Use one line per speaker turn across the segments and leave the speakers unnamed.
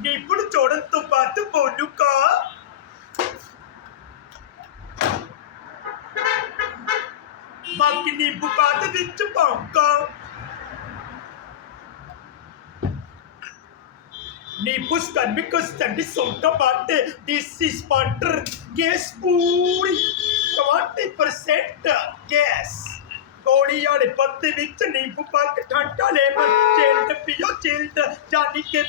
ਨੀਪੜ ਚੋੜਨ ਤੋਂ ਬਾਅਦ ਬੋਲੂਗਾ ਬਾਕੀ ਨੀਂਬੂ ਬਾਅਦ ਵਿੱਚ ਪਾਉਂਗਾ नींबू स्टर्मिक को स्टडी सोटा बाटे देसी स्पॉटर गैस पूरी 20% गैस ਗੋਲੀ ਵਾਲੇ ਪੱਤੇ ਵਿੱਚ ਨਿੰਬੂ ਪਾ ਕੇ ਠੰਡਾ चिल्ड जानी के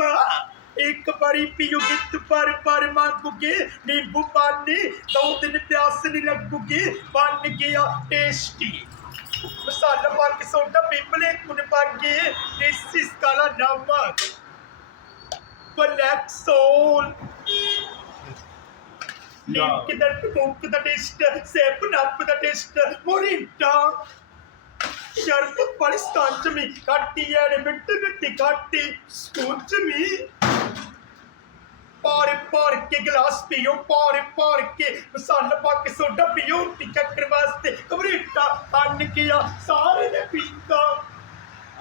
पर एक बड़ी पियुगित पर परमा कुके नींबू पानी दो दिन प्यास नहीं लग कुके पानी किया टेस्टी। मसाला पाके सोडा पिपले कुन पाके देसी काला नमक। Black soul. नीम किधर कुक द टेस्ट सेप नप द टेस्ट मोरिंटा ਸ਼ਰਤ ਪਾਕਿਸਤਾਨ ਚ ਵੀ ਘਾਟੀ ਐ ਰੇ ਮਿੱਟੀ ਮਿੱਟੀ ਘਾਟੀ ਸਕੂਲ ਚ ਵੀ। ਪਾਰ ਪਾਰ ਕੇ ਗਲਾਸ ਪੀਓ ਪਾਰ ਪਾਰ ਕੇ ਮਸਾਲਾ ਪਾ ਕੇ ਸੋਡਾ ਪੀਓ ਟਿੱਕਰ ਵਾਸਤੇ ਕਬਰੀਟਾ ਅੰਨ ਕੀਆ ਸਾਰੇ ਨੇ ਪੀਤਾ।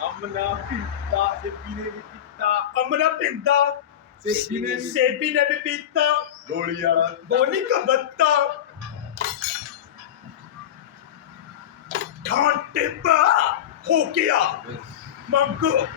ਅਮਨਾ ਪੀਤਾ ਤੇ ਪੀਨੇ ਵੀ ਪੀਤਾ।
ਅਮਨਾ ਪੀਂਦਾ ਸੇਪੀ ਨੇ ਸੇਪੀ ਨੇ ਵੀ ਪੀਤਾ।
ਗੋਲੀ ਵਾਲਾ।
ਗੋਲੀ ਕਾ ਬੱਤਾ। ਠਾਂਟੇ ਦਾ ਹੋ ਗਿਆ। ਮੰਗੋ।